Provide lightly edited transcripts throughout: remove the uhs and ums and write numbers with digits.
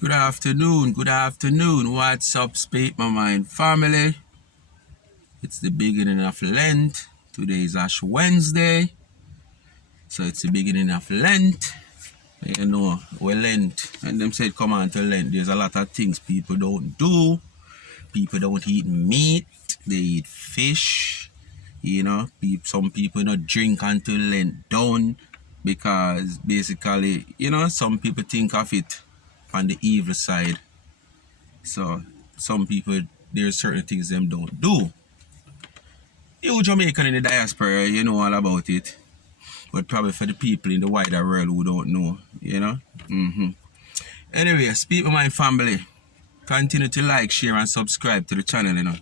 Good afternoon, good afternoon. What's up, Speak My Mind family? It's the beginning of Lent. Today is Ash Wednesday. So it's the beginning of Lent. You know, we Lent. And them said come on to Lent. There's a lot of things people don't do. People don't eat meat. They eat fish. You know, some people don't drink until Lent done. Because basically, some people think of it on the evil side. So some people, there's certain things them don't do. You Jamaican in the diaspora, you know all about it. But probably for the people in the wider world who don't know, Anyway, speak with my family. Continue to like, share, and subscribe to the channel,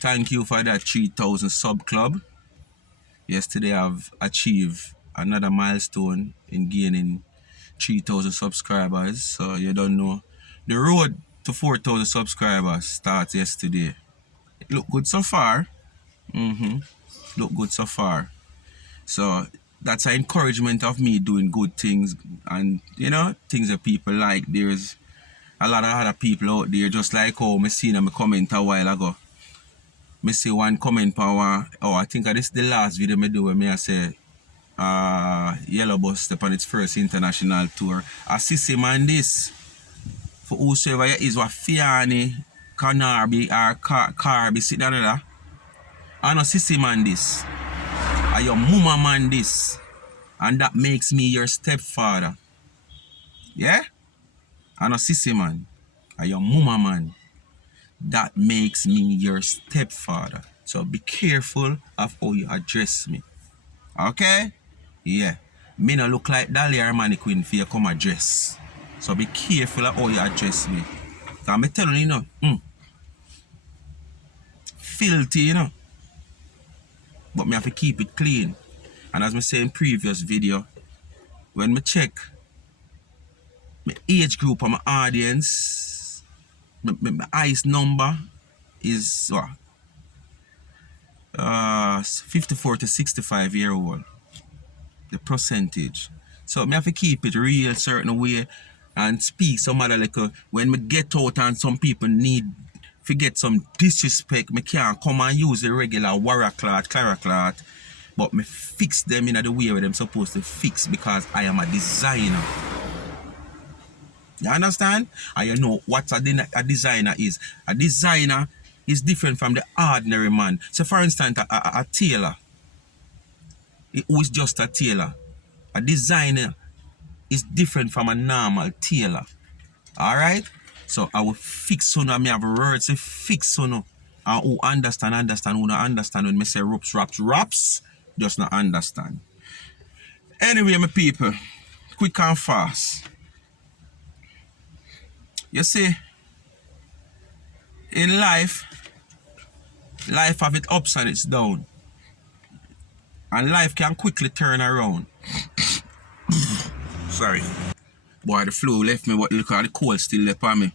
Thank you for that 3,000 sub club. Yesterday I've achieved another milestone in gaining 3,000 subscribers. So you don't know. The road to 4,000 subscribers starts yesterday. It look good so far. Look good so far. So that's an encouragement of me doing good things and things that people like. There's a lot of other people out there just like how I seen them comment a while ago. I see one comment power. I think this is the last video I do where I say Yellow Bus step on its first international tour. I see man this. For whosoever is what Fiani, Canarby or Carby sit down there. I know sissy man this. I your mama man this. And that makes me your stepfather. Yeah? I know sissy man. I your mama man. That makes me your stepfather. So be careful of how you address me. Okay? Yeah. Me no look like Dahlia or mannequin for you come address. So be careful of how you address me. I'm telling you, filthy, But me have to keep it clean. And as I say in previous video, when I check my age group and my audience, my highest number is 54 to 65 year old. The percentage. So me have to keep it real certain way and speak some other like when me get out and some people need forget some disrespect, me can't come and use the regular warrior cloth, clara cloth, but me fix them in the way where them supposed to fix because I am a designer. You understand? And you know what a designer is. A designer is different from the ordinary man. So for instance, a tailor, who is just a tailor. A designer is different from a normal tailor. Alright? So I will fix on me have words to fix on and who understand, who not understand when me say raps, just not understand. Anyway, my people, quick and fast. You see, in life have its ups and its downs. And life can quickly turn around. Sorry. Boy, the flu left me, but look at the cold still left on me.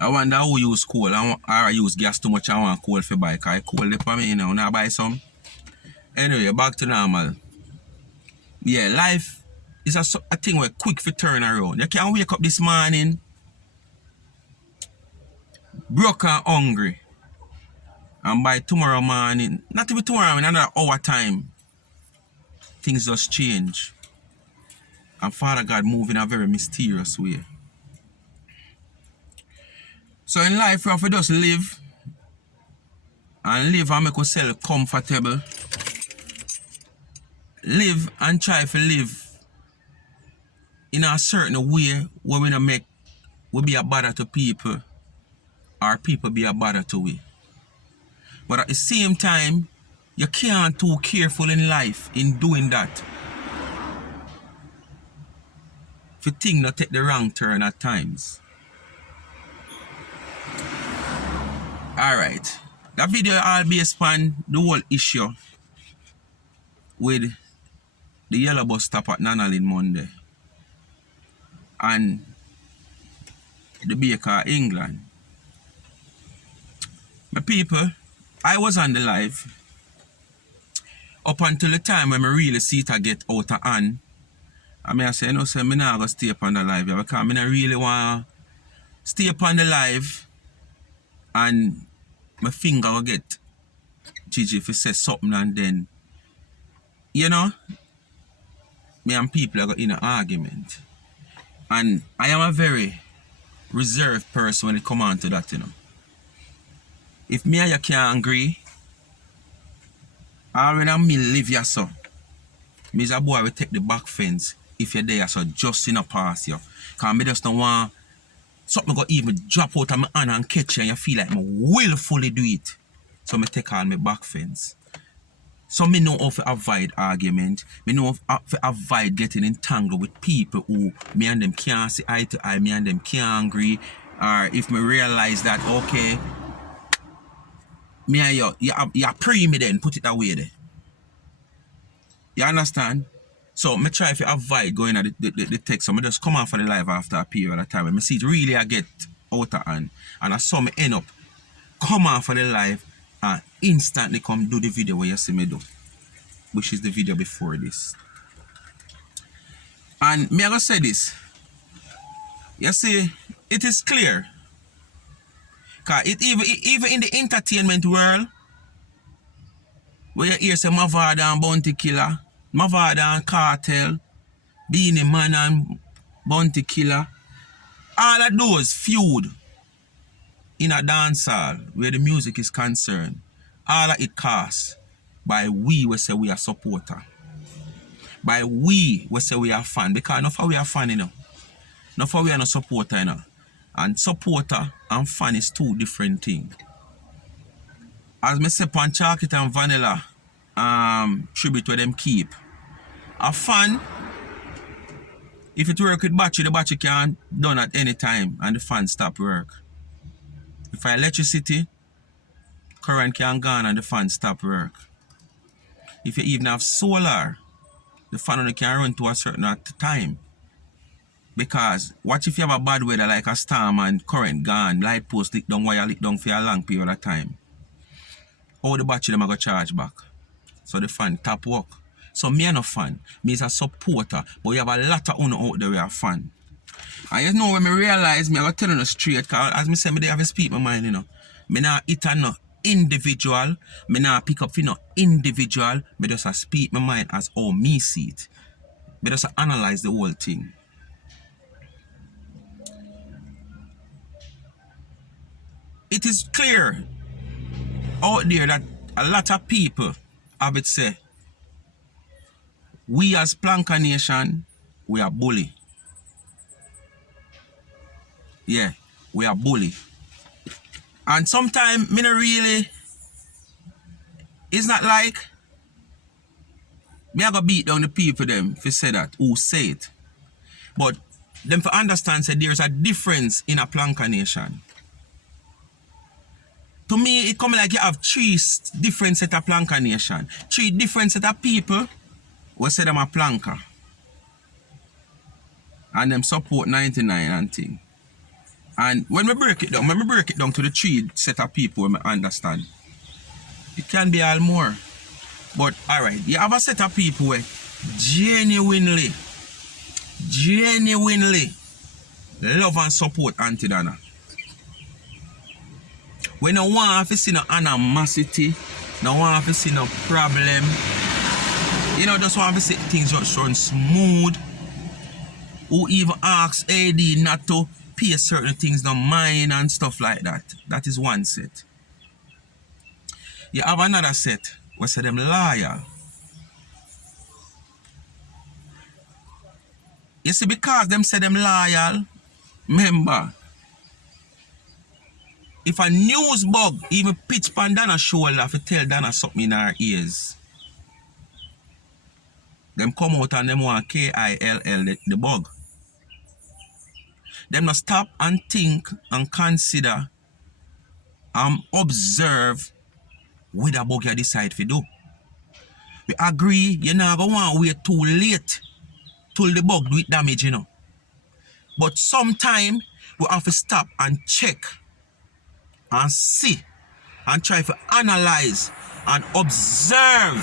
I wonder who use coal. I use gas too much. I want coal for buy. Because coal left on me, Now buy some. Anyway, back to normal. Yeah, life is a thing where quick for turn around. You can't wake up this morning broke and hungry. And by tomorrow morning, not even tomorrow, in another hour time, things just change. And Father God move in a very mysterious way. So in life, we have to just live and make ourselves comfortable. Live and try to live in a certain way where we don't make we be a bother to people or people be a bother to we. But at the same time, you can't too careful in life in doing that. For things not take the wrong turn at times. Alright. That video all based on the whole issue with the yellow bus stop at Nanalin Monday and the baker England. My people, I was on the live up until the time when I really see it get out of hand I mean, I say, no, say, me not go stay upon the live, yeah, because me not really want to stay upon the live and my finger will get Gigi if he says something and then, you know, me and people are in an argument. And I am a very reserved person when it comes on to that, you know. If me and you can't agree, or when me live here, so, me as a boy will take the back fence if you're there, so just in a pass you. Because me just don't want something go even drop out of my hand and catch you and you feel like me willfully do it. So me take all my back fence. So me know how to avoid argument. Me know how to avoid getting entangled with people who me and them can't see eye to eye, me and them can't agree. Or if me realize that, okay, me and you pre me then, put it away there. You understand? So me try to avoid going at the text. So me just come on for the live after a period of time. When me see it really I get out of hand. And I saw me end up come on for the live and instantly come do the video where you see me do. Which is the video before this. And me I gonna say this. You see, it is clear. Cause it even in the entertainment world, where you hear say Mavada and Bounty Killer, Mavada and Cartel, Beanie Man and Bounty Killer, all of those feud in a dance hall where the music is concerned, all of it costs by we say we are supporter. By we say we are fan. Because enough of we are fan, you know. Enough of we are not supporter, you know. And supporter and fan is two different things. As me say on Chocolate and Vanilla tribute where them keep. A fan, if it work with battery, the battery can done at any time and the fan stop work. If electricity, current can gone and the fan stop work. If you even have solar, the fan only can run to a certain time. Because what if you have a bad weather like a storm and current gone, light post lick down, wire lick down for a long period of time? How the battery them are going to charge back? So the fan tap work. So me are no fan. Me is a supporter. But we have a lot of uno out there we are fan. And you know when me realize me, I will tell you straight, because as me say, me they have to speak my mind, you know. Me not eat a no individual. Me not pick up for no individual. Me just speak my mind as how me see it. Me just analyze the whole thing. It is clear out there that a lot of people have it say, we as Planka Nation, we are bully. Yeah, we are bully. And sometimes, me not really, it's not like, me I go beat down the people them if you say that, who say it. But them for understand say there's a difference in a Planka Nation. To me, it come like you have three different set of Planka Nation. Three different set of people who say them a Planka. And them support 99 and thing. And when we break it down to the three set of people when we understand, it can be all more. But alright, you have a set of people where genuinely love and support Auntie Dana. We don't want to see no animosity, no want to see no problem. You know, just want to see things just run smooth. Who even asks AD not to pay certain things, no mind and stuff like that. That is one set. You have another set where say them loyal. You see, because them say them loyal, remember, if a news bug even pitch pan Dana shoulder to tell Dana something in her ears, them come out and them want KILL the bug. Them not stop and think and consider and observe what the bug you decide to do. We agree you not going to want to wait too late till the bug do it damage, you know. But sometime we have to stop and check and see and try to analyze and observe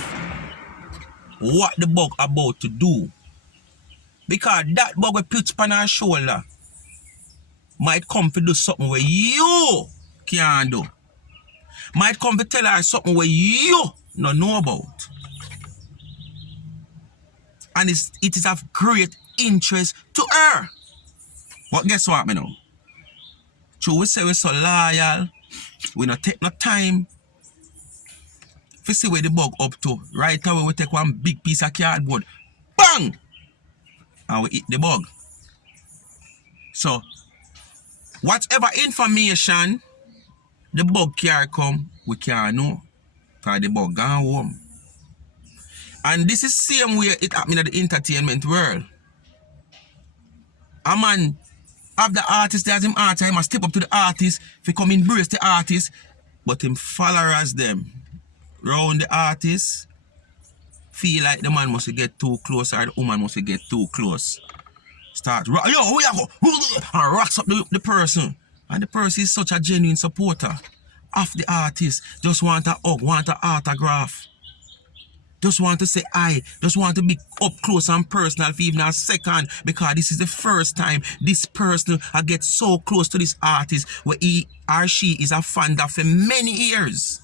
what the bug about to do Because that bug we put on our shoulder might come to do something where you can't do. Might come to tell her something where you don't know about. And it is of great interest to her. But guess what, me know? True, we say we're so loyal, we don't take no time. If you see where the bug up to, right away we take one big piece of cardboard, bang! And we eat the bug. So, whatever information the bug can come, we can't know. Because the bug gone home. And this is the same way it happened in the entertainment world. A man have the artist, there's him artist, he must step up to the artist, if he come embrace the artist, but him followers them round the artist feel like the man must get too close or the woman must get too close. Start, yo, we have and rocks up the person. And the person is such a genuine supporter of the artist. Just want a hug, want an autograph. Just want to say hi. Just want to be up close and personal for even a second. Because this is the first time this person I get so close to this artist where he or she is a fan of for many years.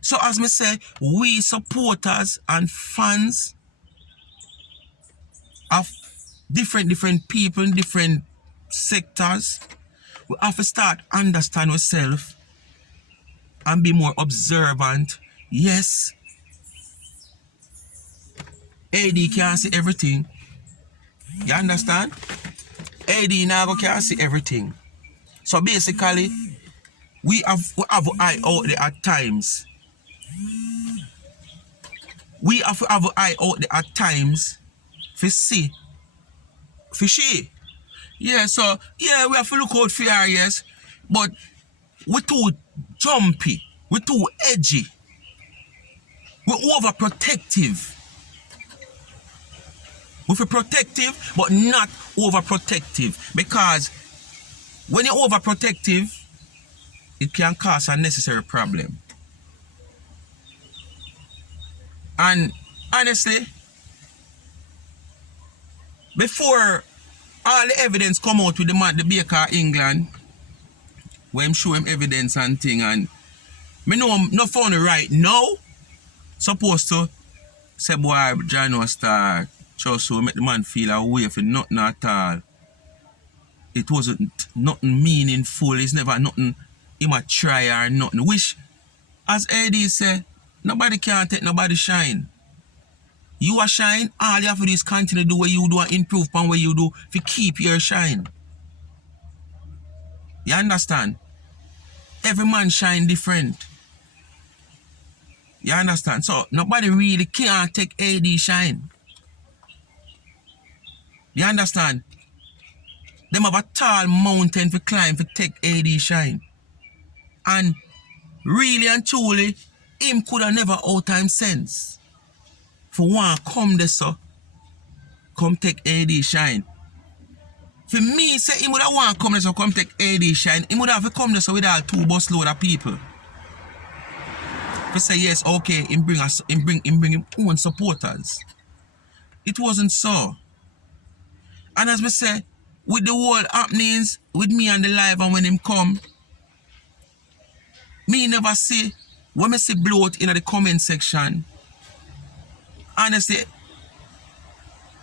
So as me say, we supporters and fans of different people in different sectors, we have to start understand ourselves and be more observant. Yes, AD can't see everything. You understand? AD now can't see everything. So basically, we have an eye out there at times. We have to have an eye out there at times for see, for she. Yeah, so, yeah, we have to look out for her, yes. But we're too jumpy. We're too edgy. We're overprotective. We're protective, but not overprotective. Because when you're overprotective, it can cause a unnecessary problem. And honestly, before all the evidence come out with the man, the baker England, where him show him evidence and thing, and me know I'm not found it right now. Supposed to say, boy, John was start just so make the man feel away for nothing at all. It wasn't nothing meaningful, it's never nothing him a try or nothing. Which, as Eddie said, nobody can take nobody shine. You a shine, all you have to do is continue to do what you do and improve upon what you do to keep your shine. You understand? Every man shine different. You understand? So nobody really can't take AD shine. You understand? Them have a tall mountain to climb to take AD shine. And really and truly, him could have never out time sense. For one, come there, so come take AD shine. For me, say he would have want come there, so come take AD shine. He would have to come there so with all 2 bus load of people. To say yes, okay, him bring him own supporters. It wasn't so. And as we say, with the whole happenings, with me and the live and when him come, me never see, when me see bloat in the comment section, honestly,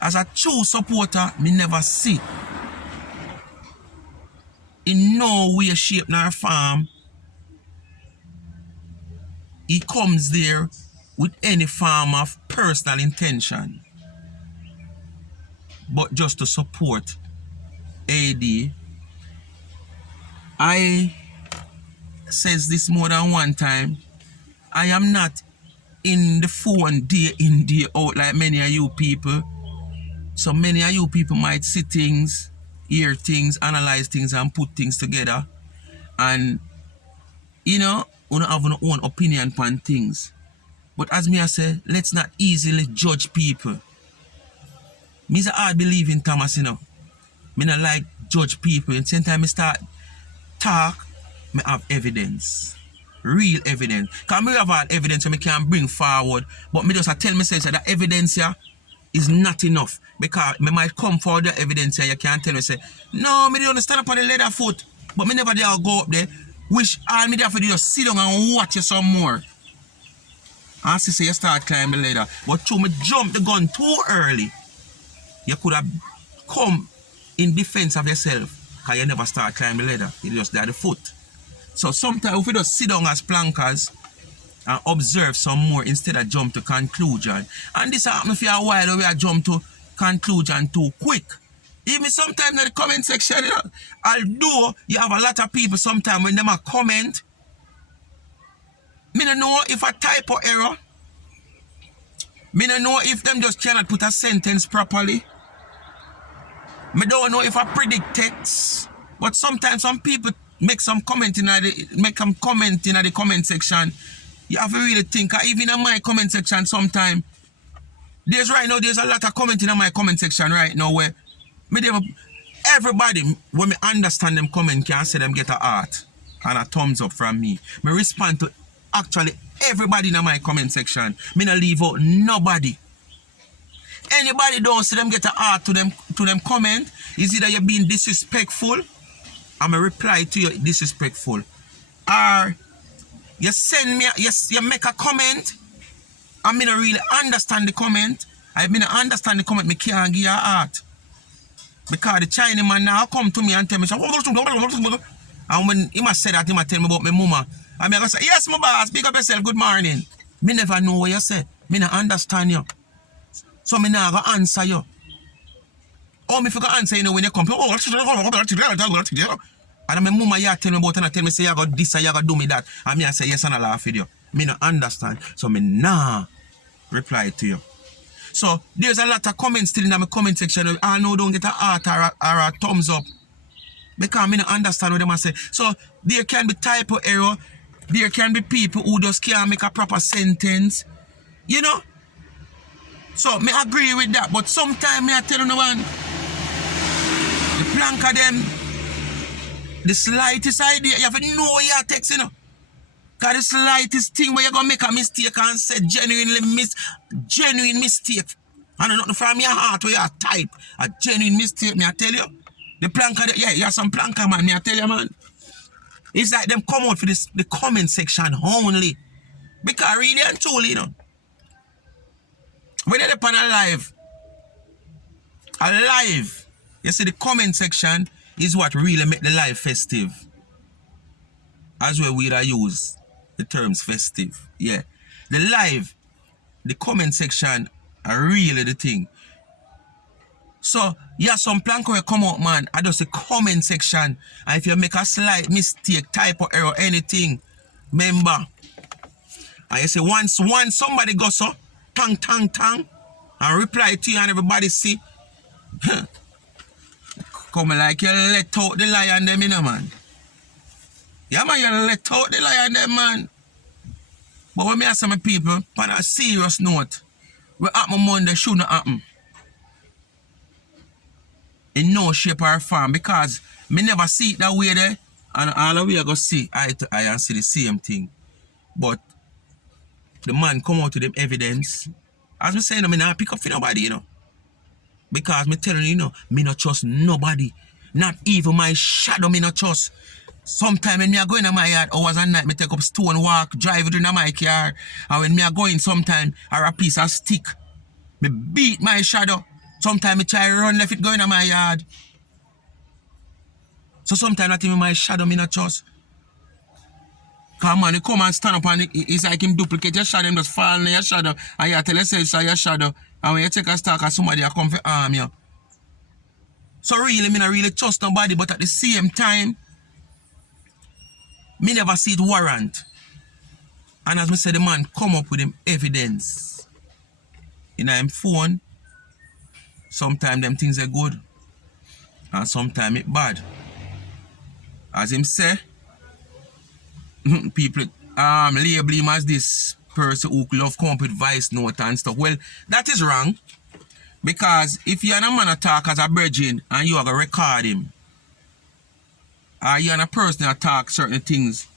as a true supporter, me never see in no way, shape, nor form he comes there with any form of personal intention, but just to support AD. I says this more than one time. I am not in the phone day in, day out like many of you people. So many of you people might see things, hear things, analyze things and put things together. And, you know, we don't have our own opinion on things. But as me I say, let's not easily judge people. Me's a hard believing Thomas, you know. Me not like judge people. And same time I start talk, me have evidence. Real evidence. Because me have all evidence so me can bring forward. But me just tell myself that evidence here is not enough. Because me might come for the evidence and you can't tell me, say, no, me don't stand up on the leather foot. But me never dare go up there. Wish all me there for you just sit down and watch you some more. And say you start climbing the ladder. But through me jump the gun too early, you could have come in defense of yourself. Because you never start climbing the ladder. You just there the foot. So sometimes if you just sit down as plankers and observe some more instead of jump to conclusion. And this happens for a while we are jump to conclusion too quick. Even sometimes in the comment section, you know, although you have a lot of people sometimes when them a comment, me don't know if a typo error, me don't know if them just cannot put a sentence properly. Me don't know if I predict text, but sometimes some people make some comment in the comment section. You have to really think. Even in my comment section sometimes, there's a lot of commenting in my comment section right now where everybody, when me understand them comment, can say them get a heart and a thumbs up from me. Me respond to actually everybody in my comment section. Me not leave out nobody. Anybody don't see them get a heart to them comment, is either you're being disrespectful, I'm a reply to you disrespectful, or you send me, you make a comment, and me not really understand the comment. I mean, I understand the comment, me can't give you a heart. Because the Chinese man now come to me and tell me, and when he must say that, he must tell me about my mama. And me I go say, yes, my boss, pick up yourself, good morning. Me never know what you say. Me not understand you. So me not go answer you. Oh, me forgot answer you know when you come. And my mama you tell me about and tell me say you got this and you got do me that. And me I say yes and I laugh with you. Me not understand. So me nah reply to you. So there's a lot of comments still in my comment section. I know don't get a heart or a thumbs up. Because me not understand what they must say. So there can be typo error. There can be people who just can't make a proper sentence. You know? So me agree with that. But sometimes me I tell you no one. The plank of them, the slightest idea, you have to know what you're texting. You know? Because the slightest thing where you're going to make a mistake and say genuine mistake. And nothing from your heart where you type a genuine mistake, me I tell you. The planker, yeah, you have some planker, man, me I tell you, man. It's like them come out for the comment section only. Because really and truly, you know. When they're upon a live, you see the comment section is what really make the live festive. As well we use the terms festive. Yeah. The live, the comment section are really the thing. So, yeah, some plank will come out, man. I just the comment section. And if you make a slight mistake, typo error, anything, remember. And you say once somebody goes so, tang, and reply to you and everybody see, come like you let out the lion them, you know, man. Yeah, man, you let out the lion them, man. But when me ask some people, on a serious note, what happen Monday should not happen. In no shape or form, because me never see it that way there, and all the way I go see eye to eye and see the same thing. But the man come out with them evidence. As me saying, I not pick up for nobody, you know. Because me telling you, you know, me not trust nobody. Not even my shadow, me not trust. Sometimes when me are going to my yard, hours and night, me take up stone walk, drive it in my car. And when me are going sometime, or a piece of stick, me beat my shadow. Sometimes I try run left it going in my yard. So sometimes not even my shadow me not trust. Come on, you come and stand up and it's like him duplicate your shadow, him just fall in your shadow. And you tell yourself it's your shadow. And when you take a stock, somebody will come for harm you. So really, me not really trust nobody, but at the same time, me never see it warrant. And as me said, the man come up with him evidence. In him phone, sometimes them things are good, and sometimes it bad. As him say, people label him as this person who love come up with voice note and stuff. Well, that is wrong. Because if you're a man talk as a virgin and you are going to record him, or you're a person that talk certain things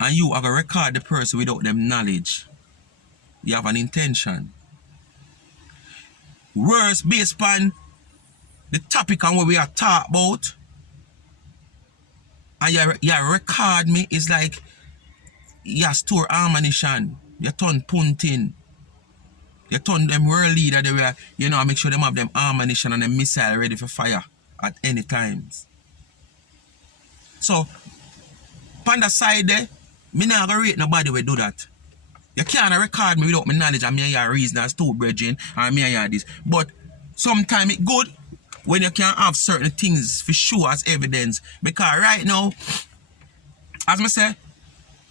and you are going to record the person without them knowledge, you have an intention. words based on the topic and what we are talking about, and you record me, it's like you store ammunition, you turn punting, you turn them world leader, they were, you know, make sure them have them ammunition and them missile ready for fire at any times. So, on the side there, me not gonna rate nobody will do that. You can't record me without my knowledge and me a reason as two brethren and me a this. But sometimes it's good when you can have certain things for sure as evidence. Because right now, as I say,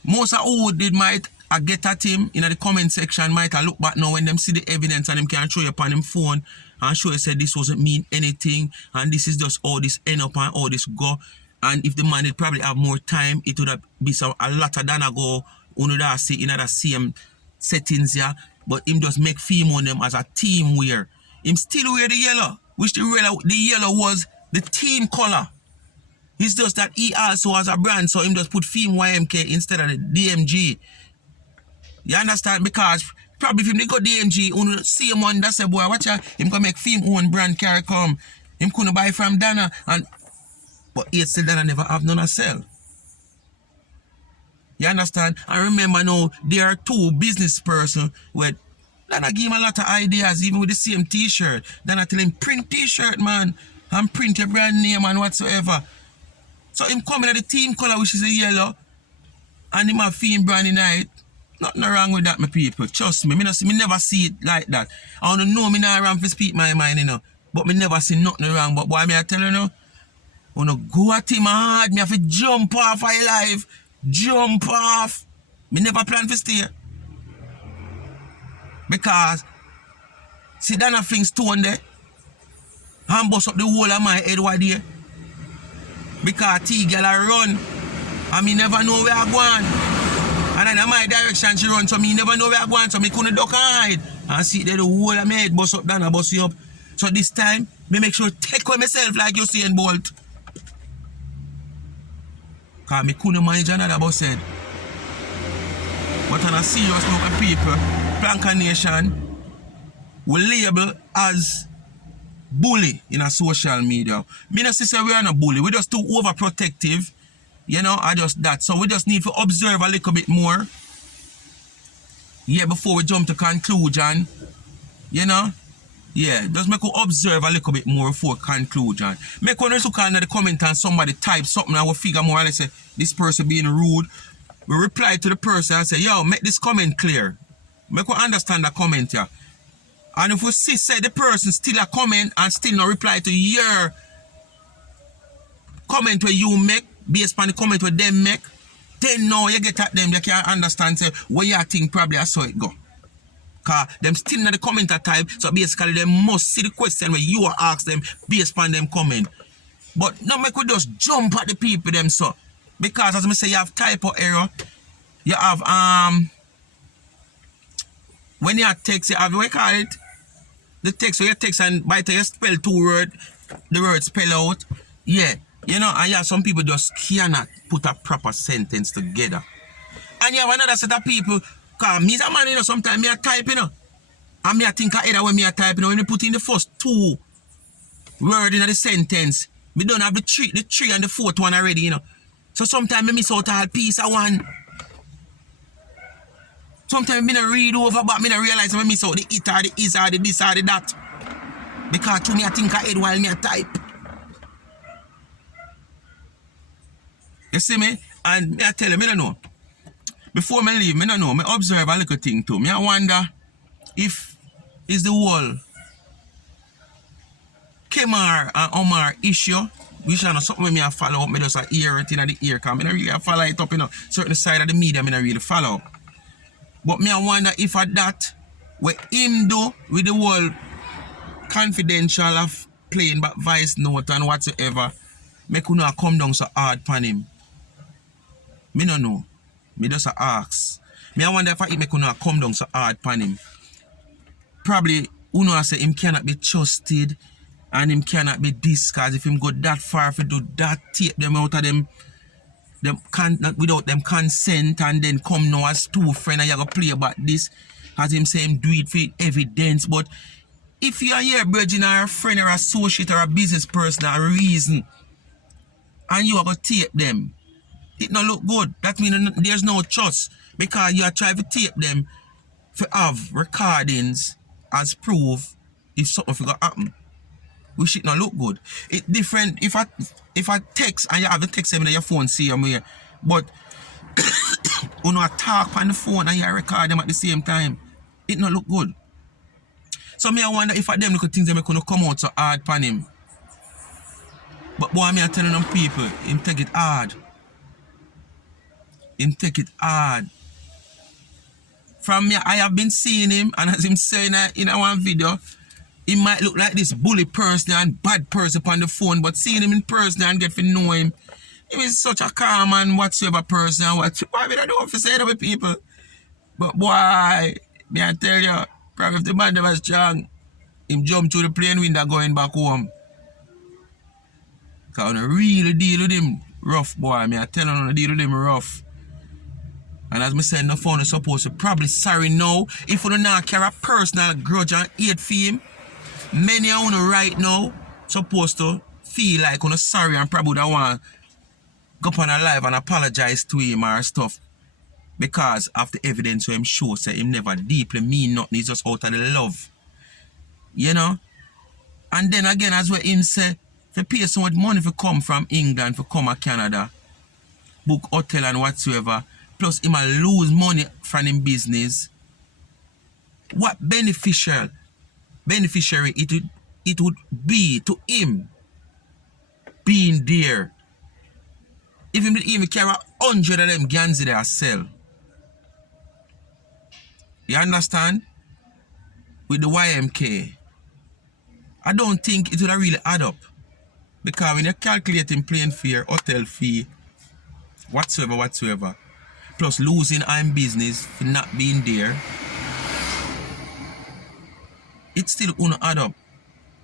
most of who did might get at him in the comment section might look back now when them see the evidence and them can show you upon them phone and show you say this wasn't mean anything and this is just all this end up and all this go. And if the man did probably have more time, it would have been a lot than ago. Only that see in the same settings here, but him just make film on them as a team wear. Him still wear the yellow, which the yellow was the team color. It's just that he also has a brand, so him just put film YMK instead of the DMG. You understand? Because probably if him they got DMG, only same one that say, boy, watch out, him can make film own brand carry come. Him couldn't buy from Dana, and but yet still Dana never have none to sell. You understand? And remember now, there are two business person where Dana give him a lot of ideas, even with the same t-shirt. Dana tell him, print t-shirt, man, and print your brand name and whatsoever. So him coming at the team color, which is a yellow, and him have film brand in it. Nothing wrong with that, my people. Trust me, me never see it like that. I don't know me not wrong to speak my mind, you know. But me never see nothing wrong. But boy, me I tell you now, when you go at him hard, me have to jump off of your life. Jump off. Me never plan to stay. Because, see that thing stone there, and bust up the whole of my head right there. Because T-girl run, and me never know where I go. And in my direction she run, so me never know where I go, so me couldn't duck and hide. And see there the whole of my head bust up down and bust you up. So this time, me make sure take away myself like you saying Bolt. Because me couldn't manage another bus head. But on a serious note of people, Planka Nation will label as bully in a social media. Me not say we are not bully, we're just too overprotective. You know, I just that. So we just need to observe a little bit more. Yeah, before we jump to conclusion. You know? Yeah, just make us observe a little bit more before conclusion. Make one look at the comment and somebody type something and we figure more or less say this person being rude. We reply to the person and say, yo, make this comment clear. Make us understand the comment here. And if we see say the person still a comment and still not reply to your comment where you make, based on the comment where them make, then now you get at them, you can understand say what you think probably I saw it go. Because them still in the commenter type, so basically they must see the question where you are asked them based on them comment. But now make we just jump at the people them so. Because as I say, you have typo error, you have when you have text, you have what you call it? The text where you text and by the time you spell two words, the word spell out. Yeah. You know, and yeah, some people just cannot put a proper sentence together. And you have another set of people. Because me as a man, you know, sometimes me a type, you know. And me a think either when me a type, you know, when you put in the first two words in the sentence, me don't have the three and the fourth one already, you know. So sometimes me miss out a piece of one. Sometimes me not read over, but me not realize I miss out the it or the is or the this or the that. Because to me I think I head while me a type. You see me? And me I tell you, me don't know. Before me leave, me don't know. Me observe a little thing too. Me I wonder if it's the whole Kemar and Omar issue, which is something me I follow up. Me just a hear it in the ear, because me not really follow it up, you know. Certain side of the media me not really follow. But me I wonder if at that, what him do with the whole confidential of playing back voice note and whatsoever, me could not come down so hard upon him. Me no know. Me just ask. Me I wonder if I could not come down so hard upon him. Probably, you know, I say him cannot be trusted and him cannot be this, because if him go that far if he do that, take them out of them without them consent and then come now as two friends and you go play about this, as him say him do it for evidence. But if you are your brethren or a friend or associate or a business person or a reason, and you are going to tape them, it not look good. That means there's no trust, because you are trying to tape them to have recordings as proof if something going to happen. Which it not look good. It different if I text and you have the text them in your phone, see them here. But you know, talk on the phone and you record them at the same time, it not look good. So me I wonder if at them little things them gonna come out so hard upon him. But boy, me I telling them people, him take it hard. Him take it hard. From me, I have been seeing him, and as him saying in one video, he might look like this bully person and bad person upon the phone, but seeing him in person and get to know him, he is such a calm and whatsoever person. Why would I do have to say that with people? But boy, me I tell you, probably if the man was strong, him jump through the plane window going back home. Because I really deal with him rough, boy. Me I tell you, I deal with him rough. And as me said, no phone is supposed to probably sorry now. If you don't carry a personal grudge and hate for him, many of you right now supposed to feel like you're sorry and probably don't want to go up on a live and apologize to him or stuff. Because of the evidence him show, say him never deeply mean nothing, he's just out of the love. You know? And then again, as what him say, if you pay so much money to come from England, to come to Canada, book hotel and whatsoever, plus he might lose money from him business, what beneficiary it would be to him being there if he even carry 100 of them guns there sell. You understand? With the YMK, I don't think it would really add up, because when you're calculating plane fare, hotel fee, whatsoever, plus losing I'm business for not being there, it still won't add up.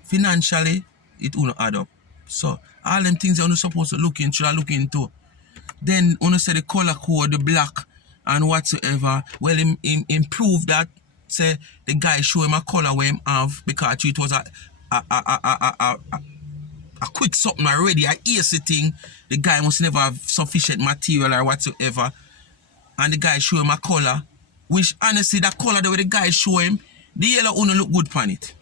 Financially, it won't add up. So, all them things you're supposed to look into. Then, when you say the color code, the black, and whatsoever, well, him improve that. Say, the guy show him a color where him have, because it was a quick something already, a easy thing. The guy must never have sufficient material or whatsoever. And the guy show him a color, which honestly, that color the way the guy show him, the yellow won't look good upon it.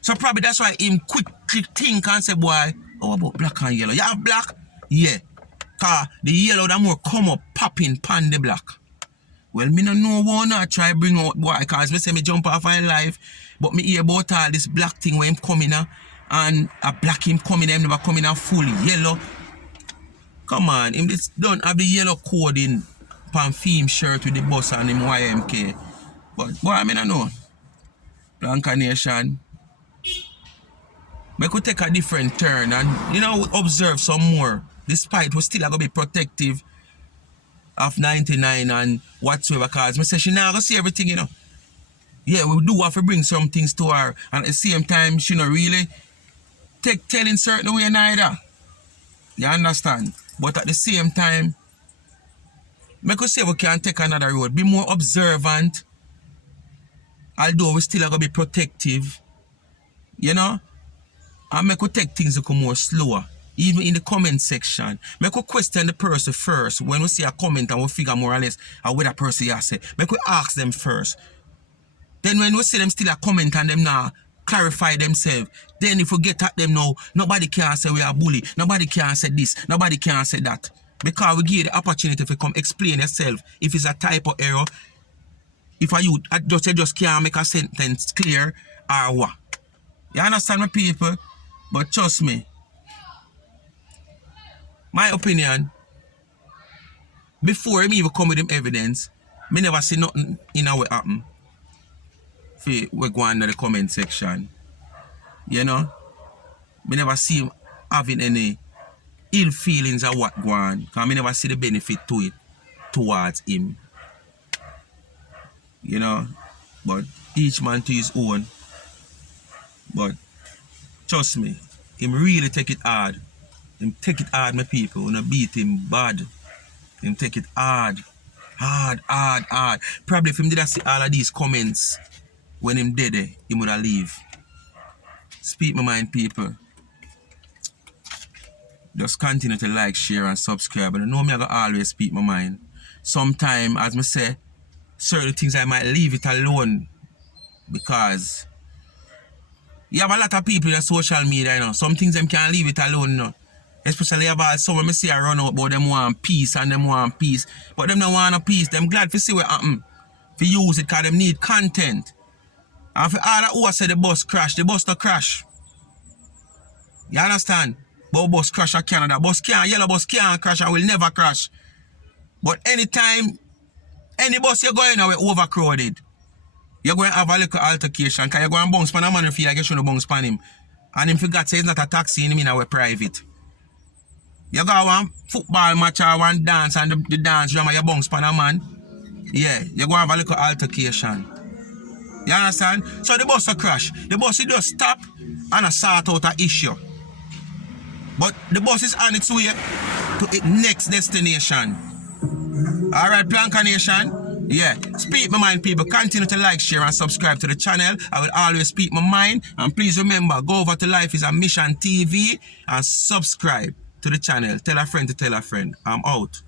So probably that's why him quick think and say, boy, how about black and yellow? You have black? Yeah. Cause the yellow that more come up popping pan the black. Well, me no know why not try bring out boy, cause me say me jump off my life, but me hear about all this black thing where him coming and a black him coming, him never coming a full yellow. Come on, him this don't have the yellow coding pan theme shirt with the bus and him YMK. But boy, I mean I know. Blanca Nation. We could take a different turn and, you know, observe some more. Despite we still are going to be protective of 99 and whatsoever, because I say she not going to see everything, you know. Yeah, we do have to bring some things to her, and at the same time, she not really telling certain way neither. You understand? But at the same time, I could say we can take another road. Be more observant, although we still are going to be protective, you know. And I could take things a more slower. Even in the comment section, I could question the person first. When we see a comment and we figure more or less what that person has said, I could ask them first. Then when we see them still a comment and them now clarify themselves, then if we get at them now, nobody can say we are bully, nobody can say this, nobody can say that. Because we give you the opportunity to come explain yourself. If it's a typo error, if you just can't make a sentence clear or what. You understand me, people? But trust me, my opinion, before him even come with him evidence, me never see nothing in how it happen. We go on to the comment section. You know? Me never see him having any ill feelings or what go on. Because me never see the benefit to it towards him. You know? But each man to his own. But trust me, him really take it hard. Him take it hard, my people. When I beat him bad. Him take it hard. Hard. Probably if him did I see all of these comments, when him dead, he would have leave. Speak my mind, people. Just continue to like, share, and subscribe. And I know me I go always speak my mind. Sometimes, as me say, certain things I might leave it alone because you have a lot of people in social media, you know. Some things them can't leave it alone, you know. Especially about someone me see I run out, but them want peace and them want peace. But them don't want no peace. Them glad to see what happen. To use it because them need content. And for all that who say the bus crash, the bus not crash. You understand? But bus crash in Canada. Yellow bus can't crash and will never crash. But anytime, any bus you're going away overcrowded, you're going to have a little altercation because you're going to bounce pan a man and feel like you shouldn't bounce pan him. And him forgot say it's not a taxi in him in our private. You go one football match or one dance and the dance drama you bounce pan a man. Yeah, you're going to have a little altercation. You understand? So the bus will crash. The bus will just stop and sort out an issue. But the bus is on its way to its next destination. Alright, Planka Nation? Yeah. Speak my mind, people. Continue to like, share, and subscribe to the channel. I will always speak my mind. And please remember, go over to Life is a Mission TV and subscribe to the channel. Tell a friend to tell a friend. I'm out.